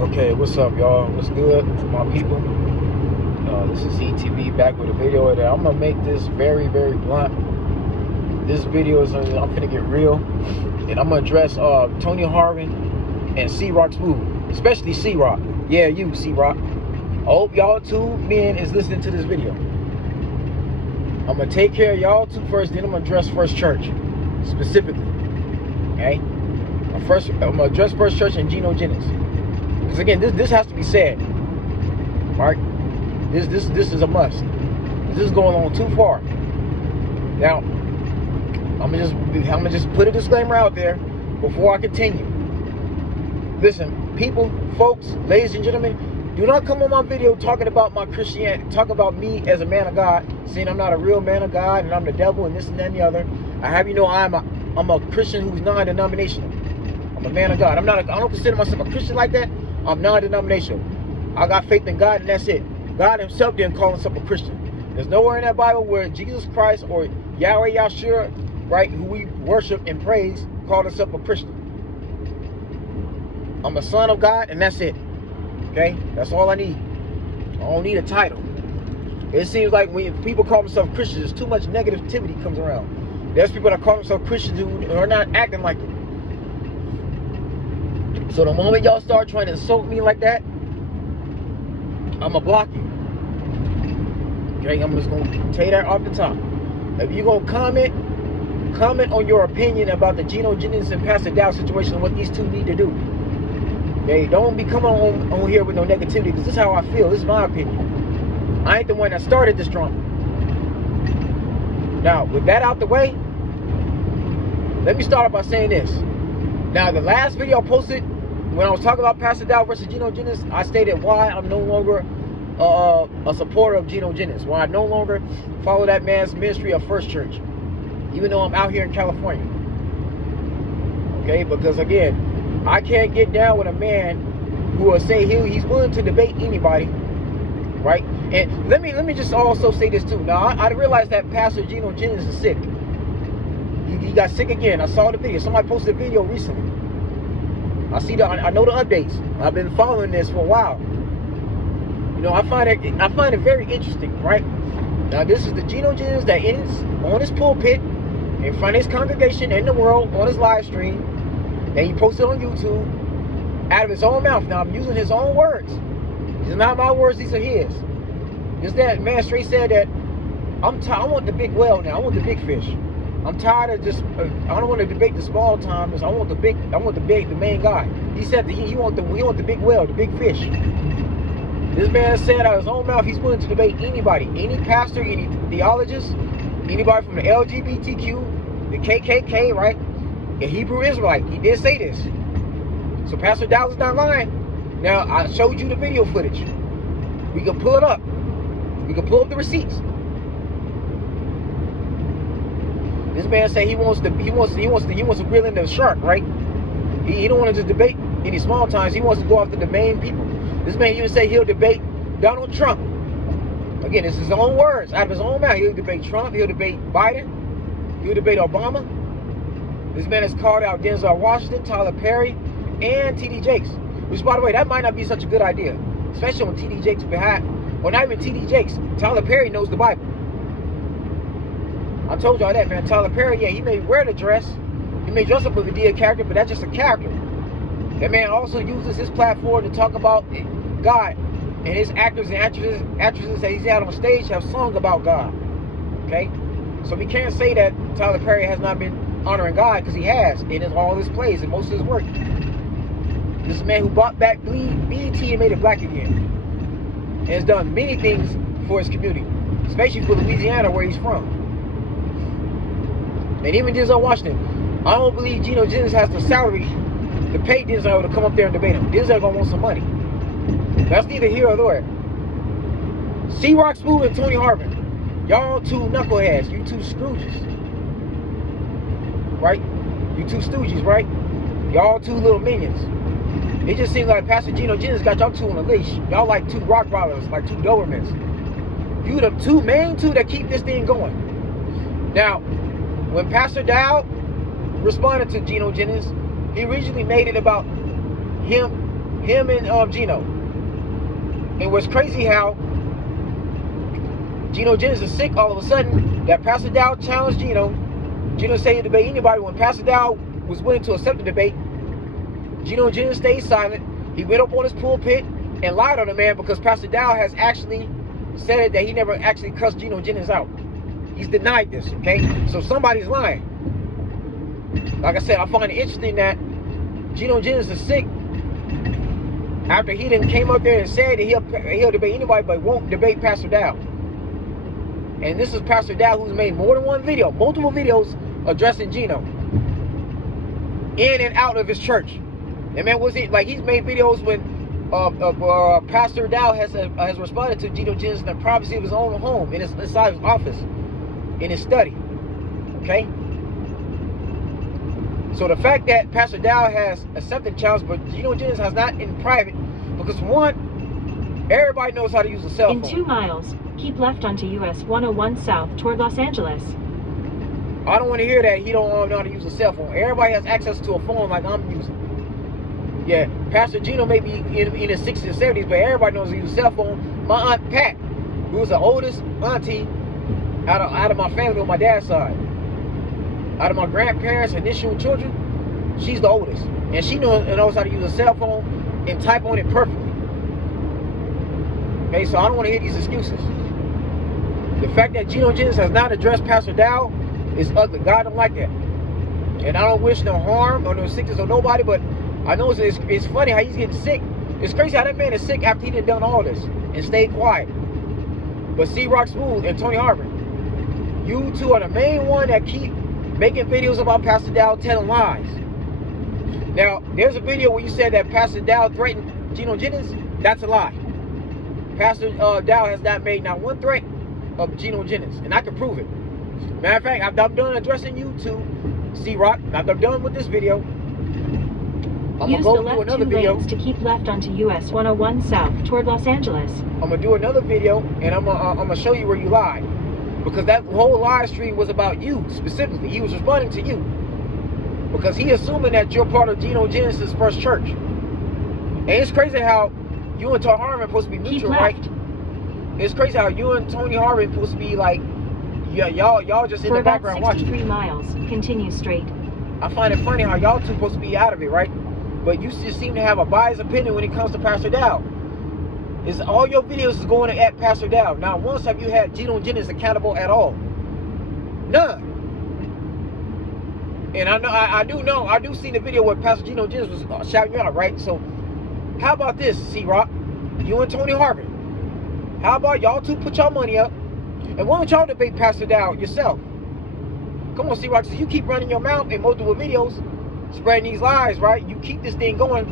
Okay, what's up, y'all? What's good, my people? This is ETV back with a video. And I'm gonna make this very, very blunt. This video is I'm gonna get real, and I'm gonna address Tony Harvin and C-Roc Smooth, especially C-Roc. Yeah, you C-Roc. I hope y'all two men is listening to this video. I'm gonna take care of y'all two first, then I'm gonna address First Church specifically. Okay? I'm gonna address First Church and Gino Jennings. Because again, this has to be said. Right? This is a must. This is going on too far. Now, I'm gonna just put a disclaimer out there before I continue. Listen, people, folks, ladies and gentlemen, do not come on my video talking about my Christianity, talk about me as a man of God, saying I'm not a real man of God and I'm the devil and this and that and the other. I have you know I'm a Christian who's non-denominational. I'm a man of God. I don't consider myself a Christian like that. I'm non-denominational. I got faith in God and that's it. God himself didn't call himself a Christian. There's nowhere in that Bible where Jesus Christ or Yahweh Yahshua, right, who we worship and praise, called himself a Christian. I'm a son of God and that's it. Okay? That's all I need. I don't need a title. It seems like when people call themselves Christians, too much negativity comes around. There's people that call themselves Christians who are not acting like it. So the moment y'all start trying to insult me like that, I'ma block you. Okay, I'm just gonna tell you that off the top. If you gonna comment on your opinion about the Gino Jennings and Pastor Dowell situation and what these two need to do. Okay, don't be coming on here with no negativity, because this is how I feel. This is my opinion. I ain't the one that started this drama. Now, with that out the way, let me start off by saying this. Now, the last video I posted, when I was talking about Pastor Dowell versus Gino Jennings, I stated why I'm no longer a supporter of Gino Jennings, why I no longer follow that man's ministry of First Church, even though I'm out here in California. Okay, because again, I can't get down with a man who will say he's willing to debate anybody, right? And let me just also say this too. Now, I realize that Pastor Gino Jennings is sick. He got sick again. I saw the video. Somebody posted a video recently. I know the updates. I've been following this for a while. You know, I find it very interesting, right? Now, this is the Gino Jennings that is on his pulpit, in front of his congregation in the world, on his live stream, and he posted on YouTube, out of his own mouth. Now, I'm using his own words. These are not my words, these are his. Just that man straight said that, I want the big whale now, I want the big fish. I'm tired of just, I don't want to debate the small timers, I want the main guy. He said that he want the big whale, the big fish. This man said out of his own mouth he's willing to debate anybody, any pastor, any theologist, anybody from the LGBTQ, the KKK, right? A Hebrew Israelite. He did say this. So Pastor Dowell is not lying. Now, I showed you the video footage. We can pull it up. We can pull up the receipts. This man said he wants to reel in the shark, right? He don't want to just debate any small times. He wants to go after the main people. This man even said he'll debate Donald Trump. Again, it's his own words, out of his own mouth. He'll debate Trump. He'll debate Biden. He'll debate Obama. This man has called out Denzel Washington, Tyler Perry, and T.D. Jakes. Which, by the way, that might not be such a good idea, especially on T.D. Jakes' behalf. Or not even T.D. Jakes. Tyler Perry knows the Bible. I told y'all that, man. Tyler Perry, yeah, he may wear the dress. He may dress up with a dear character, but that's just a character. That man also uses his platform to talk about God. And his actors and actresses that he's had on stage have sung about God. Okay? So we can't say that Tyler Perry has not been honoring God, because he has in all his plays and most of his work. This is a man who brought back BET and made it black again. And has done many things for his community, especially for Louisiana, where he's from. And even Denzel Washington, I don't believe Gino Jennings has the salary to pay Denzel to come up there and debate him. Denzel gonna want some money. That's neither here or there. C-Roc Smooth and Tony Harvin, y'all two knuckleheads, you two Scrooges, right? You two Stooges, right? Y'all two little minions. It just seems like Pastor Gino Jennings got y'all two on a leash. Y'all like two rock brothers, like two Dobermans. You the main two that keep this thing going. Now, when Pastor Dowell responded to Gino Jennings, he originally made it about him Him and Gino. And what's crazy how Gino Jennings is sick all of a sudden, that Pastor Dowell challenged Gino. Gino said he'd debate anybody. When Pastor Dowell was willing to accept the debate, Gino Jennings stayed silent. He went up on his pulpit and lied on the man, because Pastor Dowell has actually said that he never actually cussed Gino Jennings out. He's denied this, okay? So somebody's lying. Like I said, I find it interesting that Gino Jennings is sick after he done came up there and said that he'll debate anybody but won't debate Pastor Dowell. And this is Pastor Dowell, who's made more than one video, multiple videos addressing Gino in and out of his church. And man, he's made videos when Pastor Dowell has responded to Gino Jennings in the privacy of his own home, inside his office, in his study. Okay. So the fact that Pastor Dowell has accepted the challenge, but Gino Jennings has not in private, because one, everybody knows how to use a cell phone. In 2 miles, keep left onto US 101 South toward Los Angeles. I don't want to hear that he don't know how to use a cell phone. Everybody has access to a phone like I'm using. Yeah, Pastor Gino may be in his 60s and 70s, but everybody knows how to use a cell phone. My Aunt Pat, who was the oldest auntie out of my family on my dad's side, out of my grandparents' initial children, she's the oldest. And she knows how to use a cell phone and type on it perfectly. Okay, so I don't want to hear these excuses. The fact that Gino Jennings has not addressed Pastor Dowell is ugly. God don't like that. And I don't wish no harm or no sickness on nobody, but I know it's funny how he's getting sick. It's crazy how that man is sick after he done all this and stayed quiet. But C-Roc Smooth and Tony Harvey, you two are the main one that keep making videos about Pastor Dowell telling lies. Now, there's a video where you said that Pastor Dowell threatened Gino Jennings. That's a lie. Pastor Dowell has not made not one threat of Gino Jennings, and I can prove it. Matter of fact, I'm done addressing you two, C-Roc. I'm done with this video. I'm Use gonna the go left do another 2 video. lanes to keep left onto US 101 South toward Los Angeles. I'm gonna do another video, and I'm gonna show you where you lied, because that whole live stream was about you specifically. He was responding to you because he assuming that you're part of Gino Jennings' first church. And it's crazy how you and Tony Harvey are supposed to be neutral, right? It's crazy how you and Tony Harvey are supposed to be like, yeah, y'all just in the background watching. For about 63 miles, continue straight. I find it funny how y'all two supposed to be out of it, right? But you just seem to have a biased opinion when it comes to Pastor Dowell. Is all your videos is going at Pastor Dowell. Not once have you had Gino Jennings accountable at all. None. And I do see the video where Pastor Gino Jennings was shouting you out, right? So how about this, C-Roc? You and Tony Harvey. How about y'all two put your money up, and why don't y'all debate Pastor Dowell yourself? Come on, C-Roc, since you keep running your mouth in multiple videos, spreading these lies, right? You keep this thing going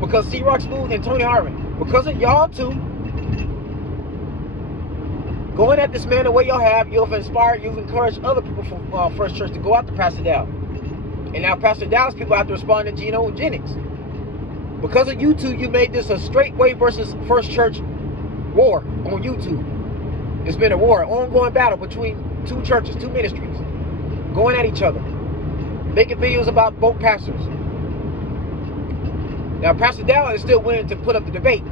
because C-Roc Smooth and Tony Harvey, because of y'all two going at this man the way y'all have, you've inspired, you've encouraged other people from First Church to go after Pastor Dowell. And now Pastor Dowell's people have to respond to Gino Jennings. Because of you two, you made this a straightway versus First Church war on YouTube. It's been a war, an ongoing battle between two churches, two ministries, going at each other, making videos about both pastors. Now, Pastor Dowell is still willing to put up the debate.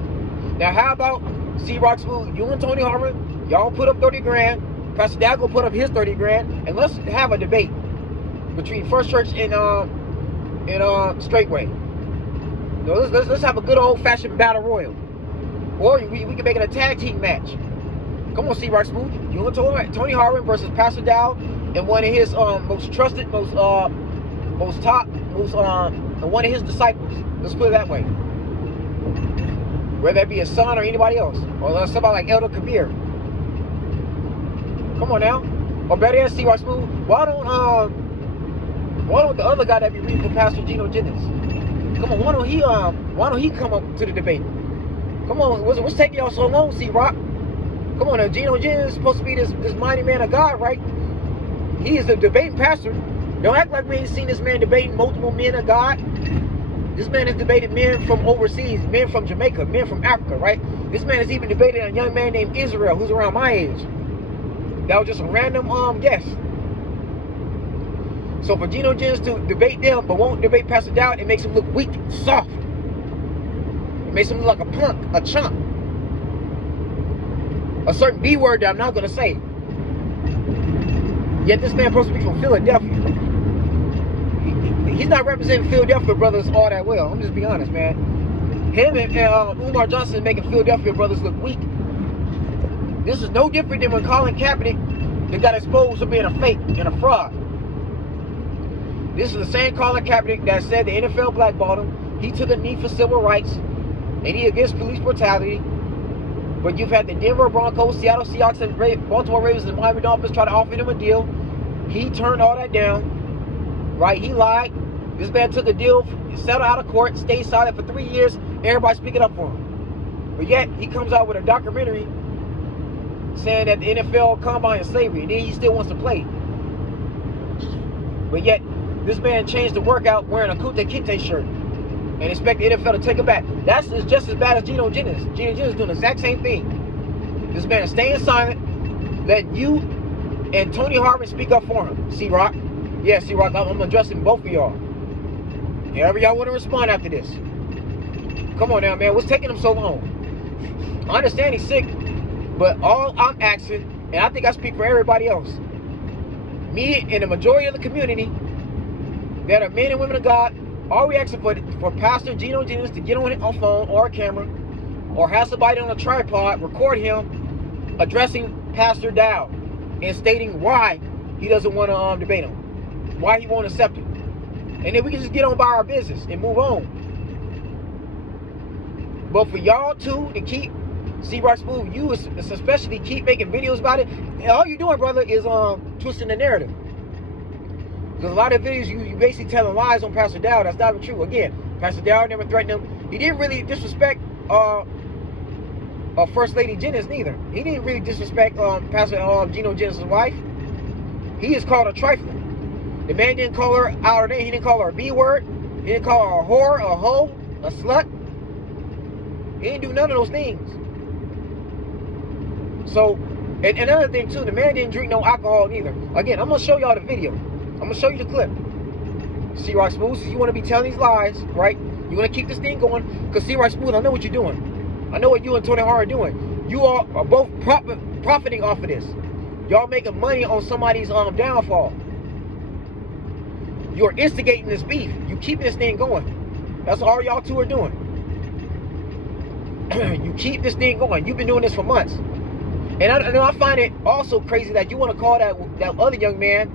Now, how about C-Roc Smooth, you and Tony Harvey, y'all put up 30 grand, Pastor Dowell go put up his 30 grand, and let's have a debate between First Church and Straightway. No, let's have a good old-fashioned battle royal. Or we can make it a tag team match. Come on, C-Roc Smooth. You and Tony Harvey versus Pastor Dowell and one of his most trusted, one of his disciples. Let's put it that way. Whether that be his son or anybody else, or somebody like Elder Kabir. Come on now. Or better yet, C-Roc Smooth. Why don't the other guy that be reading for Pastor Gino Jennings? Come on, why don't he come up to the debate? Come on, what's taking y'all so long, C-Roc? Come on, Gino Jennings is supposed to be this mighty man of God, right? He is the debating pastor. Don't act like we ain't seen this man debating multiple men of God. This man has debated men from overseas, men from Jamaica, men from Africa, right? This man has even debated a young man named Israel, who's around my age. That was just a random guess. So for Gino Jennings to debate them, but won't debate Pastor Dowell, it makes him look weak, soft. Makes him look like a punk, a chump. A certain B word that I'm not going to say. Yet this man supposed to be from Philadelphia. He's not representing Philadelphia brothers all that well. I'm just being honest, man. Him and Umar Johnson making Philadelphia brothers look weak. This is no different than when Colin Kaepernick that got exposed for being a fake and a fraud. This is the same Colin Kaepernick that said the NFL blackballed him. He took a knee for civil rights, and he against police brutality. But you've had the Denver Broncos, Seattle Seahawks, and Baltimore Ravens and Miami Dolphins try to offer him a deal. He turned all that down. Right? He lied. This man took a deal, settled out of court, stayed silent for 3 years. Everybody speaking up for him. But yet, he comes out with a documentary saying that the NFL combine is slavery, and then he still wants to play. But yet, this man changed the workout wearing a Kunta Kinte shirt and expect the NFL to take it back. That's just as bad as Gino Jennings. Gino Jennings doing the exact same thing. This man is staying silent, letting you and Tony Harvin speak up for him. C-Roc. Yeah, C-Roc, I'm addressing both of y'all. However y'all want to respond after this. Come on now, man. What's taking him so long? I understand he's sick, but all I'm asking, and I think I speak for everybody else, me and the majority of the community that are men and women of God, all we asking for Pastor Gino Jennings to get on a phone or a camera or have somebody on a tripod record him addressing Pastor Dowell and stating why he doesn't want to debate him, why he won't accept it. And then we can just get on by our business and move on. But for y'all two to keep C-Roc Smooth, you especially keep making videos about it, and all you're doing, brother, is twisting the narrative. Because a lot of videos, you basically telling lies on Pastor Dowell. That's not even true. Again, Pastor Dowell never threatened him. He didn't really disrespect First Lady Jennings neither. He didn't really disrespect Pastor Gino Jennings' wife. He is called a trifler. The man didn't call her out her name. He didn't call her a B word. He didn't call her a whore, a hoe, a slut. He didn't do none of those things. So, and another thing too, the man didn't drink no alcohol neither. Again, I'm going to show y'all the video. I'm going to show you the clip. C-Roc Smooth, so you want to be telling these lies, right? You want to keep this thing going, because C-Roc Smooth, I know what you're doing. I know what you and Tony Hart are doing. You all are both profiting off of this. Y'all making money on somebody's downfall. You're instigating this beef. You keeping this thing going. That's all y'all two are doing. You keep this thing going. You've been doing this for months. And I find it also crazy that you want to call that other young man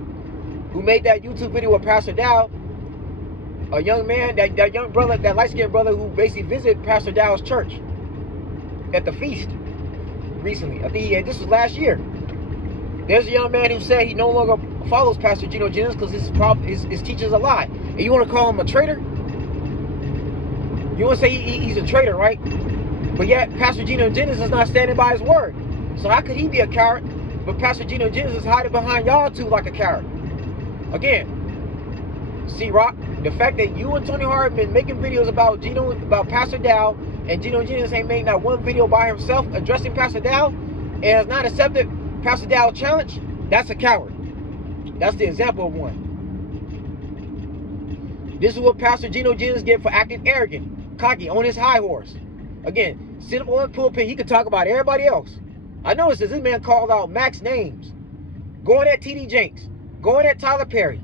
who made that YouTube video with Pastor Dowell, a young man, that young brother, that light-skinned brother who basically visited Pastor Dowell's church at the feast recently. I think this was last year. There's a young man who said he no longer follows Pastor Gino Jennings because his teacher's a lie. And you want to call him a traitor? You want to say he's a traitor, right? But yet Pastor Gino Jennings is not standing by his word. So how could he be a coward? But Pastor Gino Jennings is hiding behind y'all two like a coward. Again, C-Roc, the fact that you and Tony Hart have been making videos about Pastor Dowell, and Gino Jennings ain't made not one video by himself addressing Pastor Dowell, and has not accepted Pastor Dowell's challenge, that's a coward. That's the example of one. This is what Pastor Gino Jennings get for acting arrogant, cocky, on his high horse. Again, sit up on the pulpit, he could talk about everybody else. I noticed this man called out Mac's names, going at T.D. Jenks, going at Tyler Perry.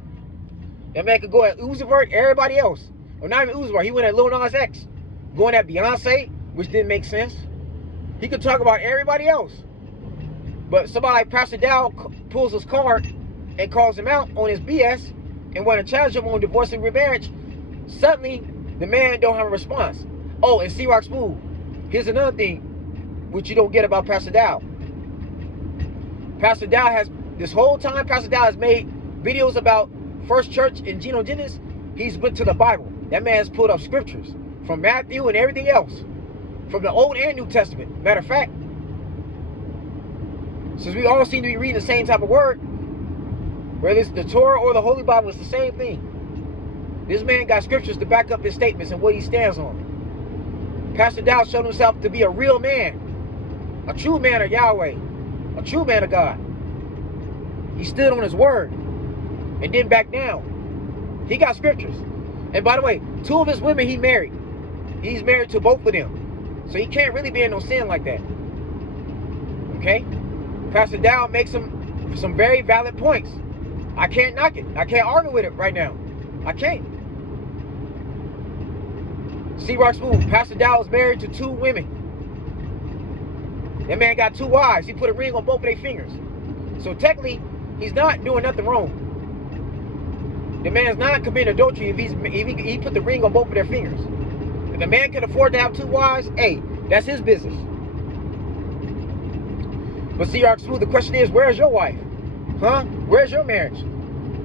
That man could go at Uzi Vert, everybody else. Or not even Uzi Vert, he went at Lil Nas X, going at Beyonce, which didn't make sense. He could talk about everybody else. But somebody like Pastor Dowell pulls his card and calls him out on his BS and want to challenge him on divorce and remarriage. Suddenly, the man don't have a response. Oh, and C-Roc Smooth, here's another thing which you don't get about Pastor Dowell. Pastor Dowell has, this whole time Pastor Dowell has made videos about First Church and Gino Jennings. He's went to the Bible. That man has pulled up scriptures from Matthew and everything else, from the Old and New Testament. Matter of fact, since we all seem to be reading the same type of word, whether it's the Torah or the Holy Bible, it's the same thing. This man got scriptures to back up his statements and what he stands on. Pastor Dowell showed himself to be a real man, a true man of Yahweh, a true man of God. He stood on his word and didn't back down. He got scriptures. And by the way, 2 of his women he married. He's married to both of them. So he can't really be in no sin like that. Okay? Pastor Dowell makes some very valid points. I can't knock it. I can't argue with it right now. I can't. C-Roc Smooth, Pastor Dowell is married to 2 women. That man got 2 wives. He put a ring on both of their fingers. So technically, he's not doing nothing wrong. The man's not committing adultery if he put the ring on both of their fingers. If the man can afford to have 2 wives, hey, that's his business. But C-Roc Smooth, the question is, where's your wife? Huh? Where's your marriage?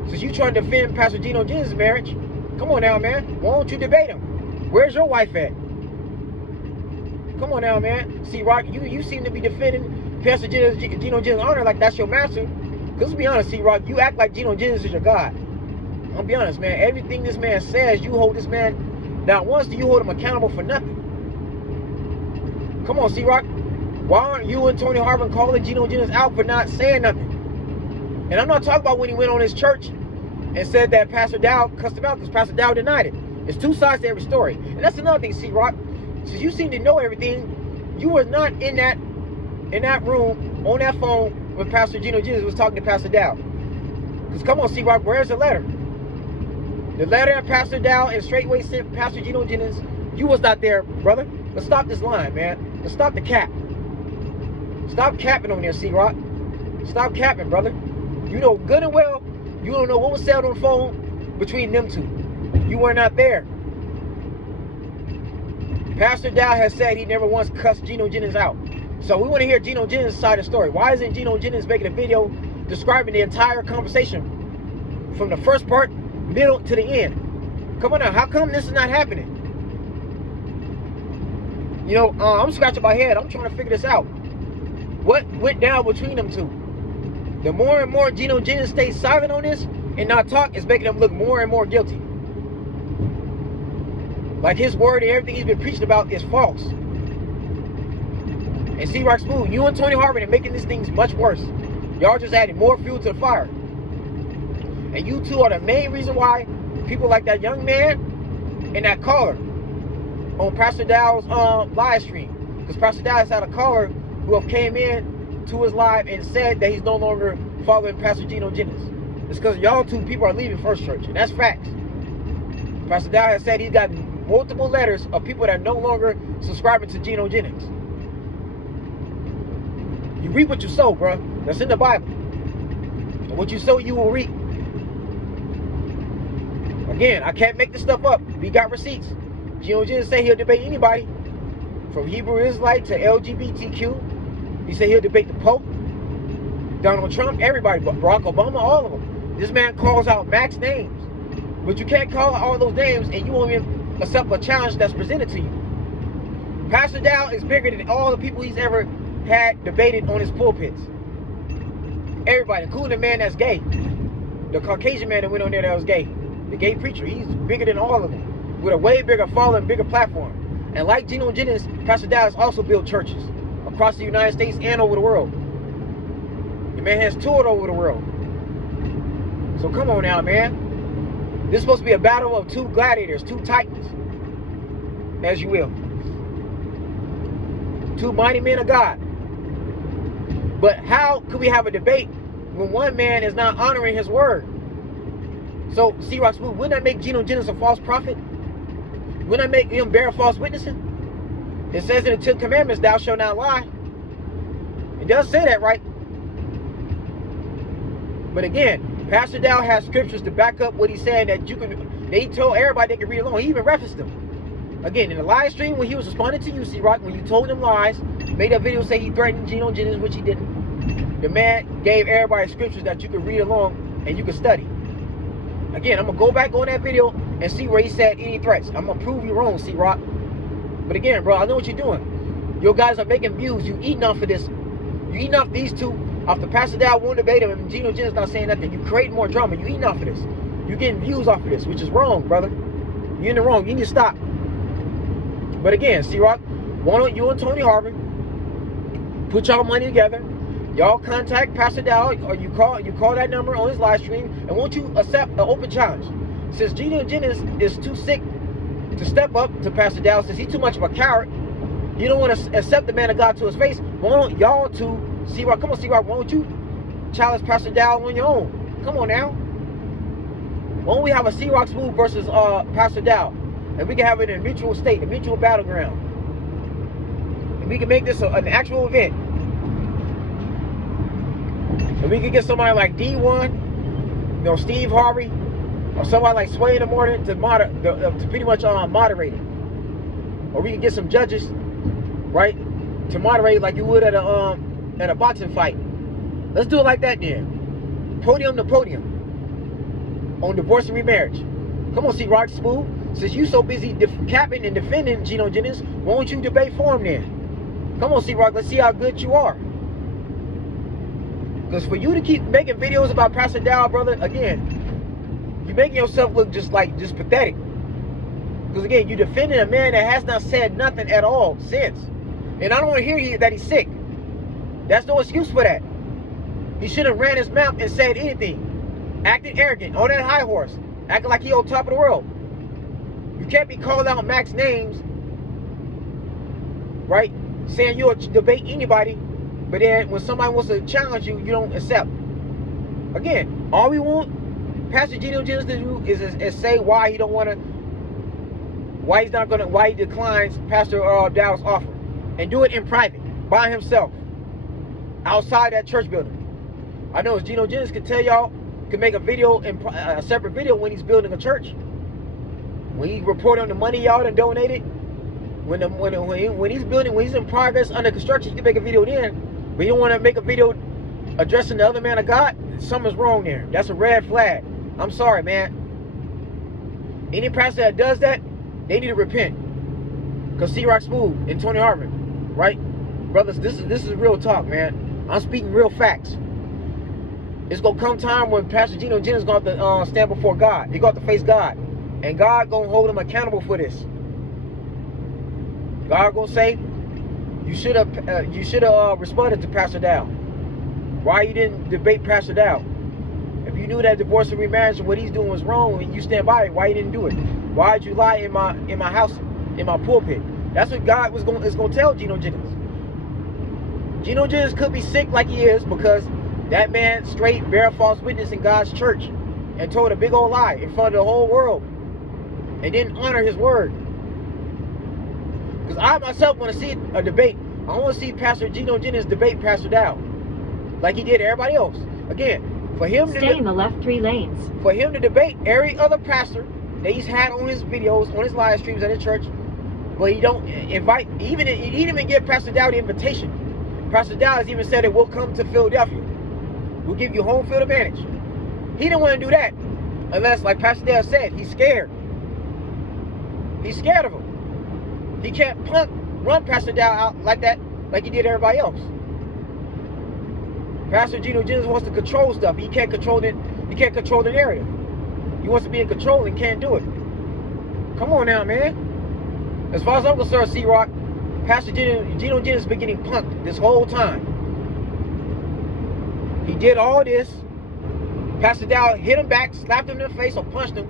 Since you trying to defend Pastor Gino Jennings' marriage, come on now, man. Why don't you debate him? Where's your wife at? Come on now, man. C-Roc, you seem to be defending Pastor Gino Jennings' honor like that's your master. Because let's be honest, C-Roc, you act like Gino Jennings is your God. I'll be honest, man. Everything this man says, you hold this man. Not once do you hold him accountable for nothing. Come on, C-Roc. Why aren't you and Tony Harvin calling Gino Jennings out for not saying nothing? And I'm not talking about when he went on his church and said that Pastor Dowell cussed him out, because Pastor Dowell denied it. There's 2 sides to every story. And that's another thing, C-Roc. Since you seem to know everything, you were not in that room on that phone when Pastor Gino Jennings was talking to Pastor Dowell. Because come on, C-Roc, where's the letter? The letter that Pastor Dowell and straightway sent Pastor Gino Jennings, you was not there, brother. Let's stop this line, man. Let's stop the cap. Stop capping on there, C-Roc. Stop capping, brother. You know good and well, you don't know what was said on the phone between them 2. You were not there. Pastor Dowell has said he never once cussed Gino Jennings out. So we want to hear Gino Jennings' side of the story. Why isn't Gino Jennings making a video describing the entire conversation from the first part, middle to the end? Come on now, how come this is not happening? You know, I'm scratching my head. I'm trying to figure this out. What went down between them 2? The more and more Gino Jennings stays silent on this and not talk, is making him look more and more guilty. Like his word and everything he's been preaching about is false. And C-Roc Smooth, you and Tony Harvin are making these things much worse. Y'all just adding more fuel to the fire. And you 2 are the main reason why people like that young man and that caller on Pastor Dowell's live stream. Because Pastor Dowell had a caller who have came in to his live and said that he's no longer following Pastor Gino Jennings. It's because y'all 2 people are leaving First Church, and that's facts. Pastor Dowell has said he's got multiple letters of people that are no longer subscribing to Gino Jennings. You reap what you sow, bro. That's in the Bible. And what you sow, you will reap. Again, I can't make this stuff up. We got receipts. Gino Jennings say he'll debate anybody, from Hebrew Israelite to LGBTQ. He said he'll debate the Pope, Donald Trump, everybody, but Barack Obama, all of them. This man calls out max names. But you can't call out all those names and you won't even accept a challenge that's presented to you. Pastor Dowell is bigger than all the people he's ever had debated on his pulpits. Everybody, including the man that's gay. The Caucasian man that went on there that was gay. The gay preacher, he's bigger than all of them. With a way bigger following, bigger platform. And like Gino Jennings, Pastor Dowell has also built churches across the United States and over the world. The man has toured over the world. So come on now, man. This is supposed to be a battle of 2 gladiators, 2 titans, as you will. 2 mighty men of God. But how could we have a debate when one man is not honoring his word? So, C-Roc Smooth, wouldn't that make Gino Jennings a false prophet? Wouldn't that make him bear false witnessing? It says in the 10 Commandments, thou shalt not lie. It does say that, right? But again, Pastor Dowell has scriptures to back up what he's saying, that he told everybody they could read along. He even referenced them. Again, in the live stream when he was responding to you, C-Roc, when you told him lies, made a video say he threatened Gino Jennings, which he didn't. The man gave everybody scriptures that you could read along and you could study. Again, I'm going to go back on that video and see where he said any threats. I'm going to prove you wrong, C-Roc. But again, bro, I know what you're doing. Your guys are making views. You eating off of this. You eating off these 2. Off the Pastor Dowell won't debate him and Gino Jennings not saying nothing. You create more drama. You eating off of this. You getting views off of this, which is wrong, brother. You're in the wrong. You need to stop. But again, C-Roc, why don't you and Tony Harvin put y'all money together? Y'all contact Pastor Dowell, or you call that number on his live stream, and won't you accept an open challenge? Since Gino Jennings is too sick to step up to Pastor Dowell, since he's too much of a coward, You don't want to accept the man of God to his face. Why don't y'all two, C-Roc, come on, C-Roc, why don't you challenge Pastor Dowell on your own? Come on now. Why don't we have a C-Roc Smooth versus Pastor Dowell? And we can have it in a mutual state, a mutual battleground. And we can make this an actual event. And we can get somebody like D1, you know, Steve Harvey, or somebody like Sway in the morning to pretty much moderate it. Or we can get some judges, right, to moderate like you would at a boxing fight. Let's do it like that then. Podium to podium on divorce and remarriage. Come on, C-Roc Smooth. Since you so busy capping and defending Gino Jennings, why don't you debate for him then? Come on, C-Roc, let's see how good you are. Because for you to keep making videos about Pastor Dowell, brother, again, you're making yourself look just pathetic. Because again, you're defending a man that has not said nothing at all since. And I don't want to hear that he's sick. That's no excuse for that. He should have ran his mouth and said anything. Acting arrogant, on that high horse, acting like he on top of the world. You can't be calling out Mac's names, right? Saying you'll debate anybody, but then when somebody wants to challenge you, you don't accept. Again, all we want Pastor Gino Jennings to do is say why he don't want to, why he declines Pastor Dowell's offer, and do it in private by himself, outside that church building. I know Gino Jennings can tell y'all, can make a video, a separate video when he's building a church. When he report on the money y'all done donated, when he's in progress under construction, he can make a video then. But you don't want to make a video addressing the other man of God, something's wrong there. That's a red flag. I'm sorry, man. Any pastor that does that, they need to repent. Because C-Roc Smooth and Tony Hartman, right? Brothers, this is real talk, man. I'm speaking real facts. It's going to come time when Pastor Gino Jennings is going to have to stand before God. He got to face God. And God going to hold him accountable for this. God going to say, you should have responded to Pastor Dowell. Why you didn't debate Pastor Dowell? If you knew that divorce and remarriage and what he's doing was wrong and you stand by it, why you didn't do it? Why did you lie in my house, in my pulpit? That's what God is going to tell Gino Jennings. Gino Jennings could be sick like he is because that man straight bear false witness in God's church and told a big old lie in front of the whole world and didn't honor his word. Because I myself want to see a debate. I want to see Pastor Gino Jennings debate Pastor Dowell like he did everybody else. Again, for him to stay in the left 3 lanes. For him to debate every other pastor that he's had on his videos, on his live streams at his church, but he don't invite, he didn't even give Pastor Dowell the invitation. Pastor Dowell has even said that we'll come to Philadelphia. We'll give you home field advantage. He didn't want to do that unless, like Pastor Dowell said, he's scared. He's scared of him. He can't run Pastor Dowell out like that, like he did everybody else. Pastor Gino Jennings wants to control stuff. He can't control it. He can't control the narrative. He wants to be in control and can't do it. Come on now, man. As far as I'm concerned, C-Roc, Pastor Gino Jennings has been getting punked this whole time. He did all this. Pastor Dowell hit him back, slapped him in the face or punched him,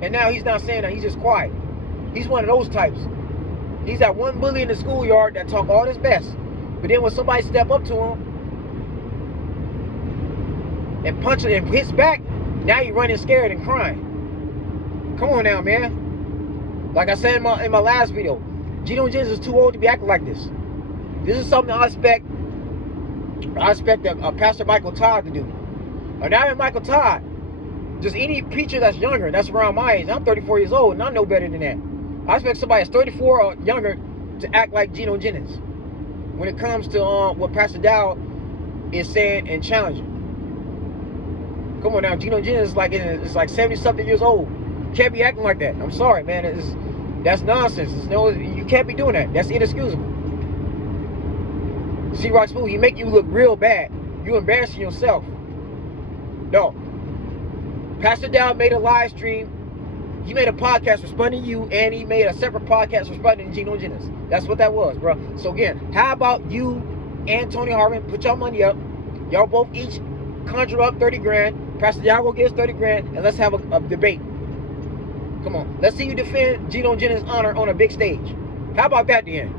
and now he's not saying that. He's just quiet. He's one of those types. He's that one bully in the schoolyard that talk all his best. But then when somebody step up to him and punch it and hits back, now you're running scared and crying. Come on now, man. Like I said in my last video, Gino Jennings is too old to be acting like this. This is something I expect Pastor Michael Todd to do. Or not even Michael Todd. Just any preacher that's younger, that's around my age. I'm 34 years old and I know better than that. I expect somebody that's 34 or younger to act like Gino Jennings when it comes to what Pastor Dowell is saying and challenging. Come on now, Gino Jennings is like 70-something years old. Can't be acting like that. I'm sorry, man. That's nonsense. You can't be doing that. That's inexcusable. C-Roc Smooth, he make you look real bad. You embarrassing yourself. No. Pastor Dowell made a live stream. He made a podcast responding to you, and he made a separate podcast responding to Gino Jennings. That's what that was, bro. So again, how about you and Tony Hartman put your money up? Y'all both each conjure up 30 grand. Pastor Dowell go get us 30 grand, and let's have a debate. Come on. Let's see you defend Gino Jennings' honor on a big stage. How about that then?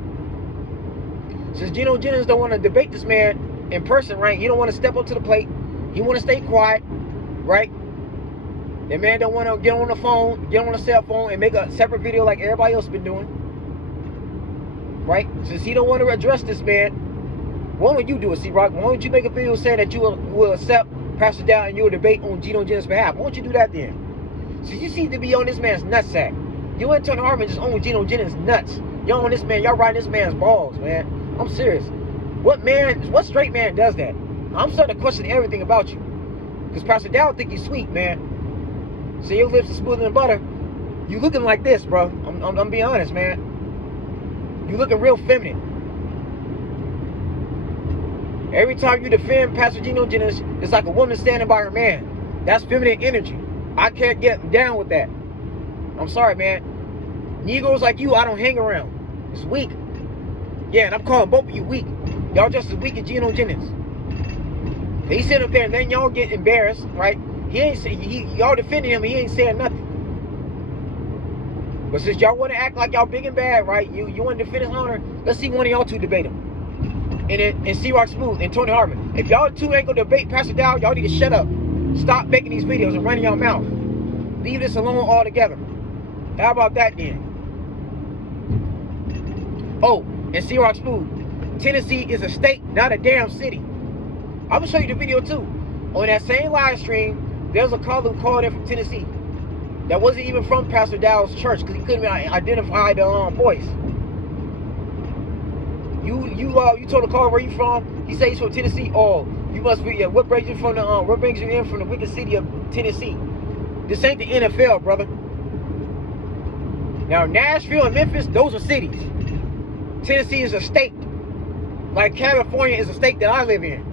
Since Gino Jennings don't want to debate this man in person, right? He don't want to step up to the plate. He want to stay quiet, right? That man don't want to get on the phone, get on the cell phone, and make a separate video like everybody else been doing, right? Since he don't want to address this man, why don't you do it, C-Roc? Why don't you make a video saying that you will accept Pastor Dowell and you'll debate on Gino Jennings' behalf? Why don't you do that then? So you seem to be on this man's nutsack. You and Tony Harmon just own Gino Jennings' nuts. Y'all on this man, y'all riding this man's balls, man. I'm serious. What straight man does that? I'm starting to question everything about you. Because Pastor Dowell think he's sweet, man. So your lips are smoother than butter. You looking like this, bro. I'm being honest, man. You looking real feminine. Every time you defend Pastor Gino Jennings, it's like a woman standing by her man. That's feminine energy. I can't get down with that. I'm sorry, man. Negroes like you, I don't hang around. It's weak. Yeah, and I'm calling both of you weak. Y'all just as weak as Gino Jennings. He sit up there and then y'all get embarrassed, right? Y'all defending him, he ain't saying nothing. But since y'all want to act like y'all big and bad, right? You want to defend his honor, let's see one of y'all two debate him. And C-Roc Smooth and Tony Harmon. If y'all two ain't gonna debate Pastor Dowell, y'all need to shut up. Stop making these videos and running your mouth. Leave this alone altogether. How about that then? Oh, and C-Roc Smooth. Tennessee is a state, not a damn city. I'm gonna show you the video too. On that same live stream, there's a caller who called in from Tennessee. That wasn't even from Pastor Dowell's church because he couldn't identify the voice. You told the caller where you from. He said he's from Tennessee. Oh, you must be. What brings you from the what brings you in from the wicked city of Tennessee? This ain't the NFL, brother. Now Nashville and Memphis, those are cities. Tennessee is a state. Like California is a state that I live in.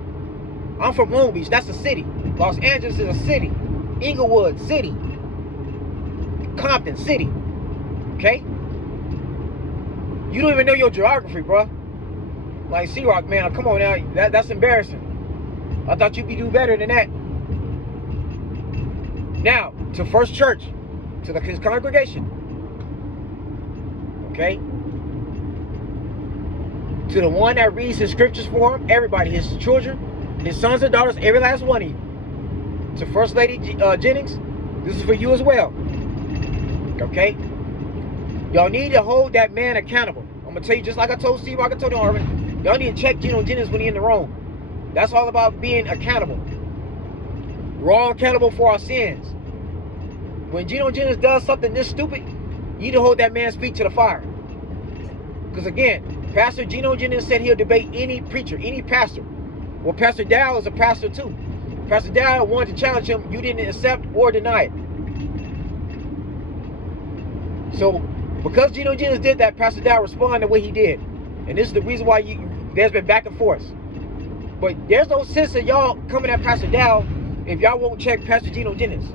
I'm from Long Beach. That's a city. Los Angeles is a city. Inglewood, city. Compton, city. Okay? You don't even know your geography, bro. Like C-Roc, man, come on now. That's embarrassing. I thought you'd do better than that. Now, to First Church, to his congregation. Okay? To the one that reads his scriptures for him, everybody, his children, his sons and daughters, every last one of you. To First Lady Jennings, this is for you as well. Okay? Y'all need to hold that man accountable. I'm going to tell you just like I told C-Roc and Tony Harmon. Y'all need to check Gino Jennings when he's in the wrong. That's all about being accountable. We're all accountable for our sins. When Gino Jennings does something this stupid, you need to hold that man's feet to the fire. Because again, Pastor Gino Jennings said he'll debate any preacher, any pastor. Well, Pastor Dowell is a pastor too. Pastor Dowell wanted to challenge him. You didn't accept or deny it. So, because Gino Jennings did that, Pastor Dowell responded the way he did. And this is the reason why there's been back and forth. But there's no sense of y'all coming at Pastor Dowell if y'all won't check Pastor Gino Jennings.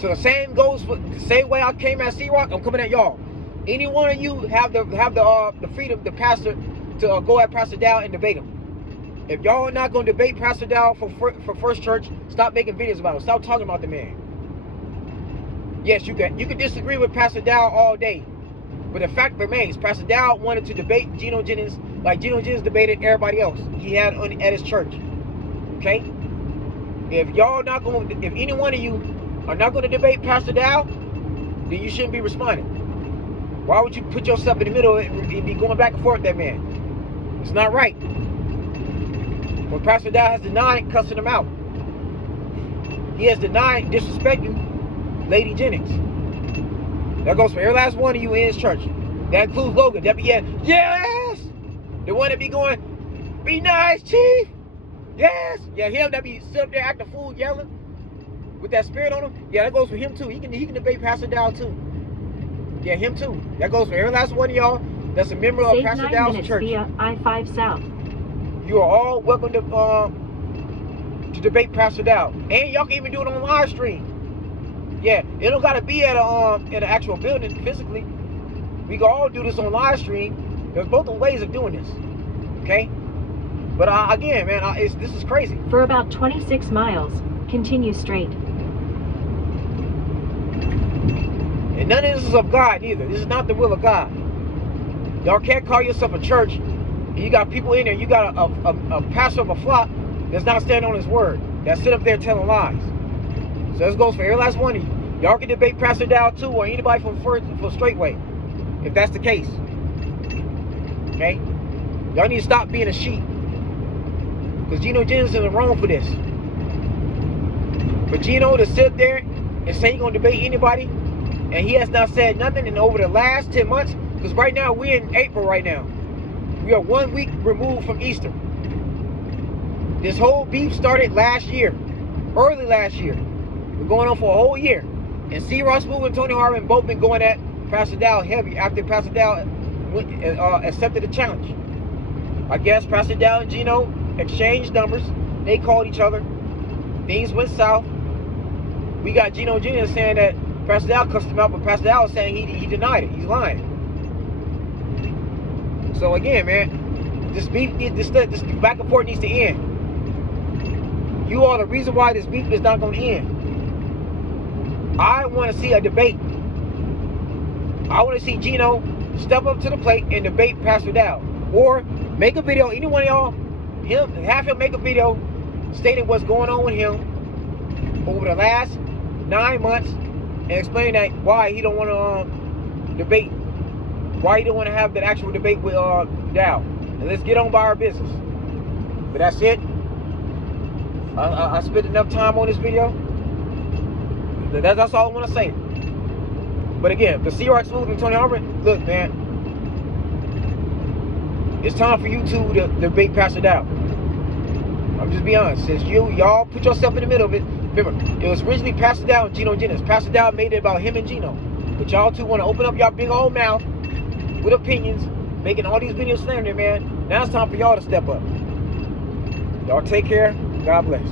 So the same goes for the same way I came at C-Roc, I'm coming at y'all. Any one of you have the freedom, the pastor, to go at Pastor Dowell and debate him. If y'all are not going to debate Pastor Dowell for First Church, stop making videos about him. Stop talking about the man. Yes, you can disagree with Pastor Dowell all day. But the fact remains, Pastor Dowell wanted to debate Gino Jennings like Gino Jennings debated everybody else he had at his church. Okay? If any one of you are not going to debate Pastor Dowell, then you shouldn't be responding. Why would you put yourself in the middle and be going back and forth with that man? It's not right. When Pastor Dowell has denied cussing him out, he has denied disrespecting Lady Jennings. That goes for every last one of you in his church. That includes Logan. That be yes! The one that be going, be nice, Chief. Yes! Yeah, him that be sitting up there acting fool yelling with that spirit on him. Yeah, that goes for him too. He can debate Pastor Dowell too. Yeah, him too. That goes for every last one of y'all that's a member of Pastor Dowell's church. Via I-5 South. You are all welcome to debate Pastor Dowell. And y'all can even do it on live stream. Yeah, it don't gotta be at in an actual building physically. We can all do this on live stream. There's both ways of doing this. Okay? But again, man, this is crazy. For about 26 miles, continue straight. And none of this is of God either. This is not the will of God. Y'all can't call yourself a church. And you got people in there. You got a pastor of a flock that's not standing on his word. That sit up there telling lies. So this goes for every last one of you. Y'all can debate Pastor Dowell too, or anybody from Straightway, if that's the case. Okay? Y'all need to stop being a sheep. Because Gino Jennings is in the wrong for this. For Gino to sit there and say he's going to debate anybody, and he has not said nothing in over the last 10 months, because right now, we're in April right now. We are 1 week removed from Easter. This whole beef started last year, early last year. We're going on for a whole year. And C-Roc Smooth and Tony Harmon both been going at Pastor Dowell heavy after Pastor Dowell accepted the challenge. I guess Pastor Dowell and Gino exchanged numbers. They called each other. Things went south. We got Gino Jennings saying that Pastor Dowell cussed him out, but Pastor Dowell is saying he denied it. He's lying. So again, man, this beef, this back and forth needs to end. You are the reason why this beef is not going to end. I want to see a debate. I want to see Gino step up to the plate and debate Pastor Dowell, or make a video. Any one of y'all, have him make a video stating what's going on with him over the last 9 months, and explain that why he don't want to debate, why he don't want to have that actual debate with Dowell, and let's get on by our business. But that's it. I spent enough time on this video. That's all I want to say. But again, the C-Roc Smooth and Tony Harmon, look, man, it's time for you two to debate Pastor Dowell. I'm just being honest. Since y'all put yourself in the middle of it, remember, it was originally Pastor Dowell and Gino Jennings. Pastor Dowell made it about him and Gino. But y'all two want to open up y'all big old mouth with opinions, making all these videos slandering, man. Now it's time for y'all to step up. Y'all take care. God bless.